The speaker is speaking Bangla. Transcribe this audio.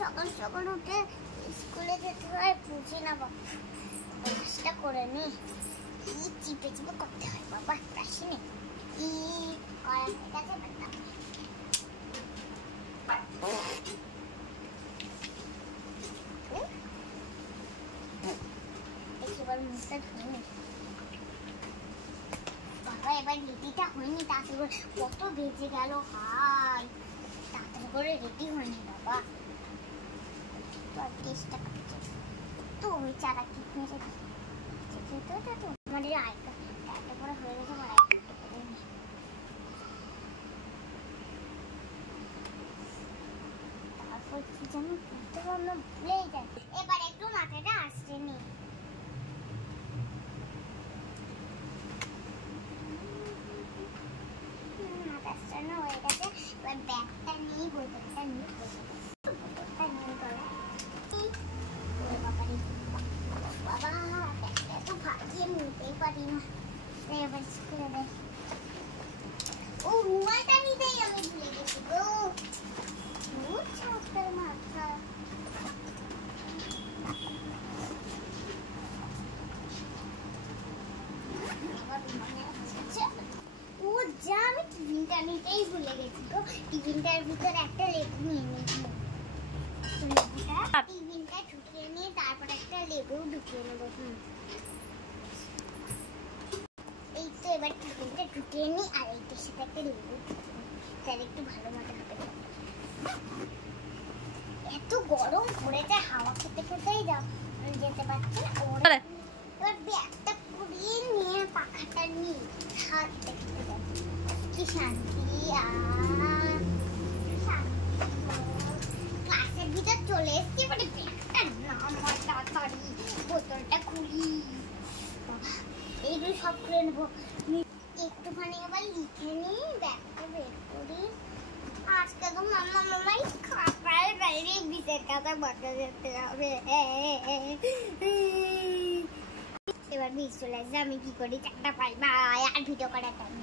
সকাল সকাল উঠে স্কুলে যেতে হয় বুঝি না বাবা, ব্রাশটা করে নি। কি চিপে চিপে করতে হয় বাবা, ব্রাশে নেই কি করা হয়ে গেছে এবার মুখটা ধুয়ে নি বাবা। এবার রেডিটা হয়নি, তাড়াতাড়ি কত বেজে গেল, হাই তাড়াতাড়ি করে রেডি হয়নি বাবা। চেষ্টা করছে তো ওই চারা কি মেরে আমাদের আরেকটা করে হয়ে গেছে। আমার তারপর কি জানি করতে আমরা ভুলেই যাই। এবার একটু মাথাটা আসছে নি। মাথা আসছে হয়ে গেছে। এবার ব্যাগটা নিয়ে বোতলটা নিয়ে বোতলটা নিয়ে করো বাবা। এত ভাগিয়ে নিতেই পারি না। এবার স্কুলে দেয় ও রুমালটা নিতেই আমি ভুলে গেছি গো। ছাত্রের মাথা ও যা, আমি টিফিনটা নিতেই ভুলে গেছি গো। টিফিনটার ভিতরে একটা লেবু নিয়ে নিয়েছি। টিফিনটা ঢুকিয়ে নিয়ে তারপর একটা লেবু ঢুকিয়ে নেবো। এই তো এবার টিফিনটা ঢুকিয়ে নি আর এইটার সাথে একটা লেবু তাহলে একটু ভালো মতো হবে। এত গরম পড়েছে, হাওয়া খেতে খেতেই যাও যেতে পারছি না। এবার ব্যাগটা কুড়িয়ে নিয়ে পাখাটা নিয়ে হাত দেখতে যাই, কি শান্তি। ক্লাসের ভিতর চলে এসছি, মানে ব্যাগটা নামাই তাড়াতাড়ি, বোতলটা খুলি, এইগুলো সব খুলে নেবো। একটুখানি আবার লিখে নিই, ব্যাগটা বের করি। আজকে তো মামাই খাতার বাইরে বিশের খাতা বদলে যেতে হবে। এবার বিশ চলে আসছে, আমি কি করি চারটা পাই বা আর ভিডিও করার টাইম